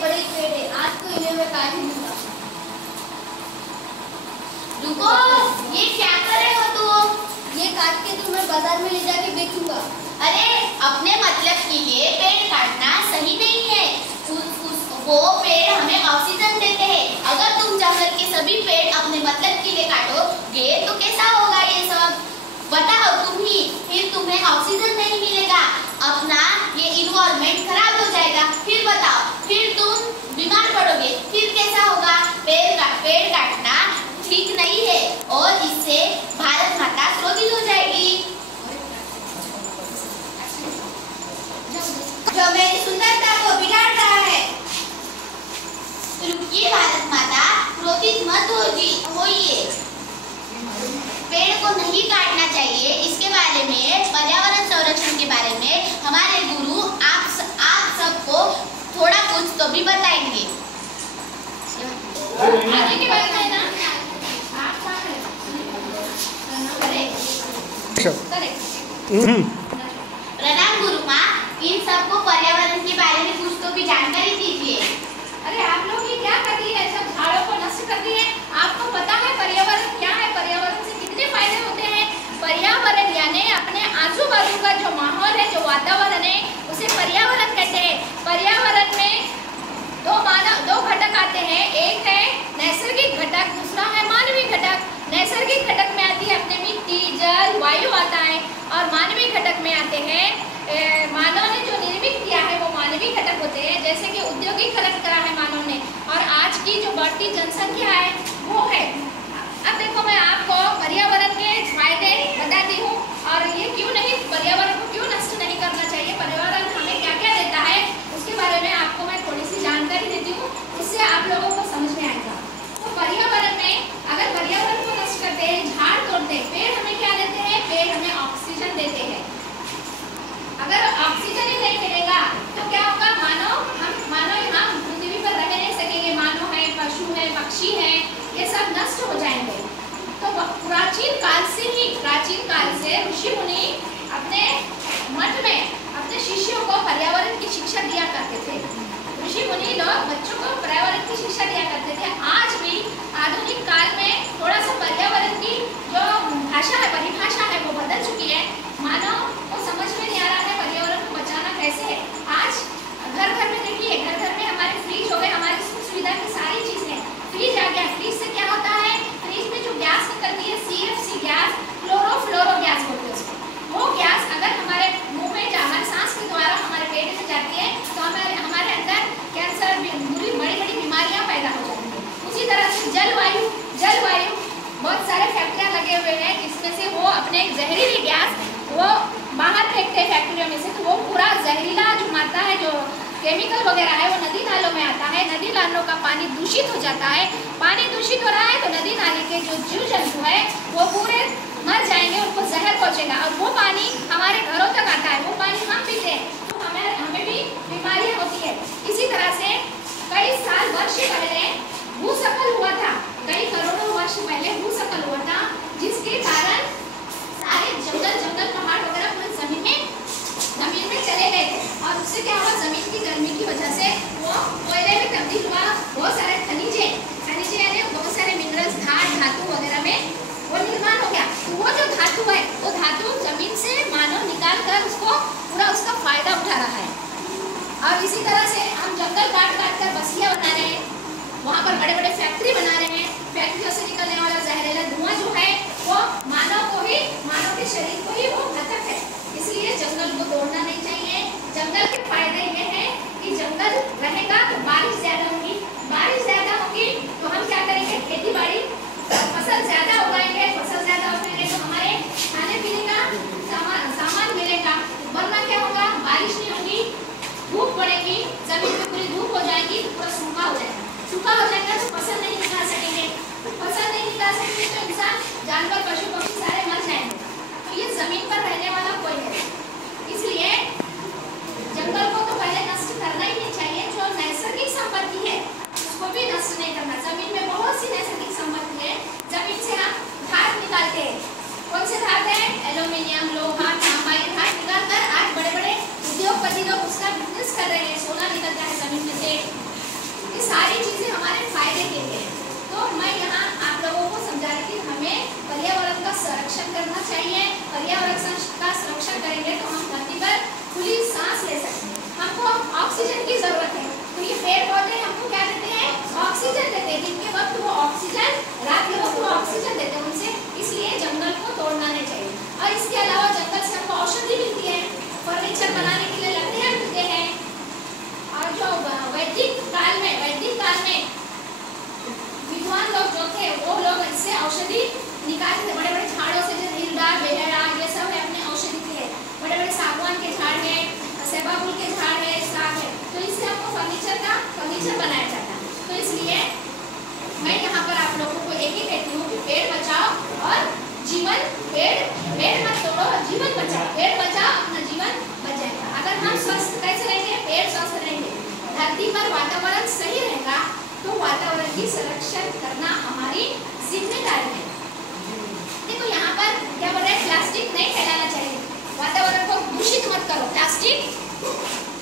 बड़े पेड़ है, आज तो इन्हें मैं काट ही दूंगा। रुको, ये क्या कर रहे हो तुम? ये काट के तुम्हें बाजार में ले जाके बेचूंगा। अरे अपने मतलब के लिए पेड़ काटना सही नहीं है। वो पेड़ हमें ऑक्सीजन देते हैं। अगर तुम जंगल के सभी पेड़ अपने मतलब के लिए काटोगे तो कैसा होगा ये सब? बताओ तुम ही, फिर तुम्हें ऑक्सीजन नहीं मिलेगा, अपना ये इन्वायरमेंट खराब हो जाएगा। फिर बताओ, फिर तुम बीमार पड़ोगे, फिर कैसा होगा? पेड़ काटना ठीक नहीं है और इससे भारत माता क्रोधित हो जाएगी। जो मेरी सुंदरता को बिगाड़ रहा है। रुकिए भारत माता, क्रोधित मत होइए। पेड़ को नहीं काटना चाहिए। इसके बारे में, पर्यावरण संरक्षण के बारे में हमारे गुरु आप सबको थोड़ा कुछ तो भी बताएंगे। आगे के बारे में ना प्रणाम गुरु माँ, इन सबको पर्यावरण के बारे में कुछ तो भी जानकारी दीजिए। अरे आप लोग ये क्या कर रही है? सब झाड़ों को नष्ट कर रही है। आपको पता है पर्यावरण क्या है? पर्यावरण से कितने फायदे होते हैं? पर्यावरण यानी अपने आजू बाजू का जो माहौल है, जो वातावरण है, उसे पर्यावरण कहते हैं। पर्यावरण में दो घटक आते हैं। एक है नैसर्गिक घटक, दूसरा है मानवीय घटक। नैसर्गिक घटक में आती है अपने मिट्टी, जल, वायु आता है, और मानवीय घटक में आते हैं मानव ने जो निर्मित किया है वो मानवीय घटक होते हैं, जैसे कि औद्योगिकरण करा है मानव ने, और आज की जो बढ़ती जनसंख्या है वो है। अब देखो, मैं आपको पर्यावरण के फायदे बताती हूँ, और ये क्यों नहीं, पर्यावरण को क्यों नष्ट नहीं करना चाहिए, पर्यावरण हमें क्या क्या देता है, उसके बारे में आपको मैं थोड़ी सी जानकारी देती हूँ, इससे आप लोगों को समझ में आएगा। तो पर्यावरण में, अगर पर्यावरण को नष्ट करते हैं, झाड़ तोड़ते हैं, पेड़ हमें क्या देते हैं? पेड़ हमें ऑक्सीजन देते हैं। अगर ऑक्सीजन ही नहीं मिलेगा तो क्या होगा? मानव यहाँ पृथ्वी पर रह नहीं सकेंगे। मानव है, पशु है, पक्षी है, ये सब नष्ट हो जाएंगे। तो प्राचीन काल से ऋषि मुनि अपने मठ में अपने शिष्यों को पर्यावरण की शिक्षा दिया करते थे। ऋषि मुनि लोग बच्चों को पर्यावरण की शिक्षा दिया करते थे। आज भी आधुनिक काल में थोड़ा सा पर्यावरण की जो भाषा है, परिभाषा है, वो बदल चुकी है। मानव को समझ में नहीं आ रहा है पर्यावरण को बचाना कैसे है। आज घर घर में देखिए, घर घर में हमारे फ्रिज हो गए, हमारी सुख सुविधा की सारी चीजें। फ्रिज आ गया, फ्रिज से क्या होता है? फ्रिज में जो गैस निकलती है, CFC गैस, क्लोरोफ्लोरो गैस बोलते हैं उसको। वो गैस अगर हमारे मुंह में हमारे सांस के द्वारा हमारे पेट में जाती है तो हमारे अंदर कैंसर, बड़ी बड़ी बीमारियां पैदा हो जाती हैं। उसी तरह से जलवायु बहुत सारे फैक्ट्रियां लगे हुए हैं जिसमें से वो अपने जहरीली गैस वो बाहर फेंकते हैं फैक्ट्रियों में से, तो वो पूरा जहरीला जो मात्रा है, जो केमिकल वगैरह है, वो नदी नालों में आता है। नदी नालों का पानी दूषित हो जाता है। पानी दूषित हो रहा है तो नदी नाले के जो जीव जंतु है वो पूरे मर जाएंगे, उनको जहर पहुंचेगा, और वो पानी हमारे घरों तक आता है। वो पानी हम पीते हैं तो हमें भी बीमारियां होती है। इसी तरह से कई साल, वर्ष पहले भूस्खलन हुआ था। कई करोड़ों वर्ष पहले भूस्खलन हुआ था, जिसके कारण सारे जंगल, पहाड़ वगैरह पूरे जमीन में चले गए थे, और उससे क्या हुआ? जमीन की गर्मी की वजह से वो कोयले में तब्दील हुआ। बहुत सारे खनिज यानी बहुत सारे मिनरल्स, धातु वगैरह में वो निर्माण हो गया। तो वो जो धातु है, वो धातु जमीन से मानव निकाल कर उसको पूरा उसका फायदा उठा रहा है। और इसी तरह से हम जंगल काट कर बस्तियां बना रहे हैं, वहाँ पर बड़े बड़े फैक्ट्री बना रहे हैं। फैक्ट्रियों से निकलने वाला जहरीला धुआं जो है वो मानव के शरीर को ही वो घातक है। इसलिए जंगल को तोड़ना नहीं चाहिए। जंगल के फायदे ये हैं कि जंगल रहेगा तो बारिश ज्यादा होगी, बारिश ज्यादा होगी तो हम क्या करेंगे? खेती बाड़ी, फसल ज्यादा उगाएंगे, फसल ज्यादा उगाएंगे तो हमारे खाने पीने का सामान मिलेगा। वरना क्या होगा? बारिश नहीं होगी, धूप पड़ेगी, जमीन पे पूरी धूप हो जाएगी तो पूरा सूखा हो जाएगा। सूखा हो जाएगा तो फसल नहीं निकाल सकेंगे, फसल नहीं निकाल सकेंगे तो इंसान, जानवर, पशु पक्षी सारे मर जाएंगे। तो ये जमीन पर रहने वाला कोई है। इसलिए जंगल को तो पहले नष्ट करना ही नहीं चाहिए। जो नैसर्गिक संपत्ति है उसको भी नष्ट नहीं करना। जमीन में बहुत सी नैसर्गिक संपत्ति है। जमीन से हम धातु निकालते हैं। कौन से धातु है? एल्यूमिनियम, लोहा, तांबा, धातु निकाल कर आज बड़े बड़े उद्योगपति लोग उसका बिजनेस कर रहे हैं। सोना निकलता है जमीन में से, ये सारी चीजें हमारे फायदे के लिए हैं। तो मैं यहाँ आप लोगों को समझा रही थी हमें पर्यावरण का संरक्षण करना चाहिए। पर्यावरण का संरक्षण करेंगे तो हम धरती पर खुली सांस ले सकते हैं। हमको ऑक्सीजन की जरूरत है, तो ये पेड़ पौधे हमको क्या देते हैं? ऑक्सीजन देते हैं। दिन के वक्त वो ऑक्सीजन, रात के वक्त वो ऑक्सीजन देते हैं उनसे, इसलिए जंगल को तोड़ना नहीं चाहिए। और इसके अलावा जंगल से हमको औषधि मिलती है, फर्नीचर बनाने के लिए लकड़ियाँ मिलते हैं। और जो वैदिक काल में विद्वान लोग जो थे वो लोग इससे औषधि निकालते थे। बड़े बड़े झाड़ों से, जैसे हिरडा, बेहड़ा, ये सब है अपने औषधि के लिए। बड़े बड़े सागवान के झाड़ है, सेबाफूल के झाड़ है, साग है, तो इससे हमको फर्नीचर बनाया जाता है। तो इसलिए मैं यहाँ पर आप लोगों को एक ही कहती हूँ कि पेड़ बचाओ और जीवन, पेड़ मत तोड़ो, जीवन बचाओ। पेड़ बचाओ, अपना जीवन बचाएगा। अगर हम स्वस्थ कैसे रहेंगे? पेड़ स्वस्थ रहेंगे, धरती पर वातावरण सही रहेगा, तो वातावरण की संरक्षण करना हमारी जिम्मेदारी है। देखो यहाँ पर क्या बोल रहे हैं? प्लास्टिक नहीं फैलाना चाहिए, वातावरण को दूषित मत करो।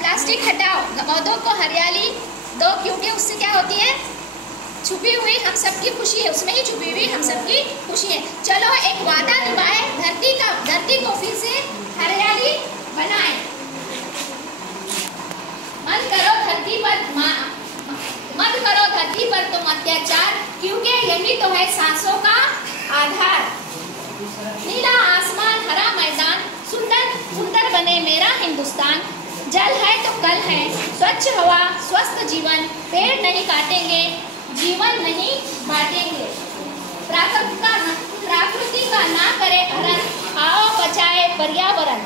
प्लास्टिक हटाओ, पौधों को हरियाली दो, क्योंकि उससे क्या होती है? छुपी हुई हम सबकी खुशी है, उसमें ही छुपी हुई हम सबकी खुशी है। चलो एक वादा निभाए, धरती को फिर से हरियाली बनाए। मत करो धरती पर तुम अत्याचार, क्योंकि यही तो है सांसों का आधार। नीला आसमान, हरा मैदान, सुंदर बने मेरा हिंदुस्तान। जल है तो कल है, स्वच्छ हवा, स्वस्थ जीवन। पेड़ नहीं काटेंगे, जीवन नहीं बांटेंगे। प्रकृति का ना करे हरण, आओ बचाए पर्यावरण।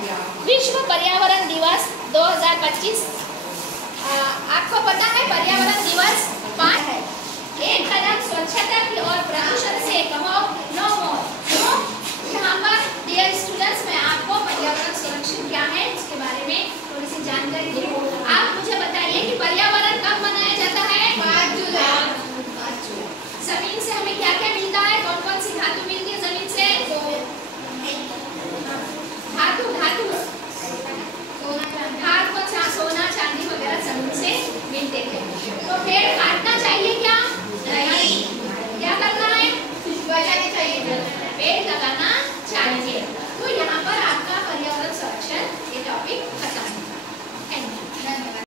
विश्व पर्यावरण दिवस 2025। आपको पता है पर्यावरण दिवस 5 है। एक कदम स्वच्छता की ओर, प्रदूषण से कहो नो मोर। तो यहाँ पर डियर स्टूडेंट्स, मैं आपको पर्यावरण संरक्षण क्या है उसके बारे में थोड़ी सी जानकारी दी। आप मुझे बताइए कि पर्यावरण कब मनाया जाता है? 5 जुलाई। जमीन से हमें क्या क्या मिलता है? कौन कौन सी धातु मिलती है जमीन से? धातु, सोना चांदी वगैरह जमीन से मिलते हैं। तो पेड़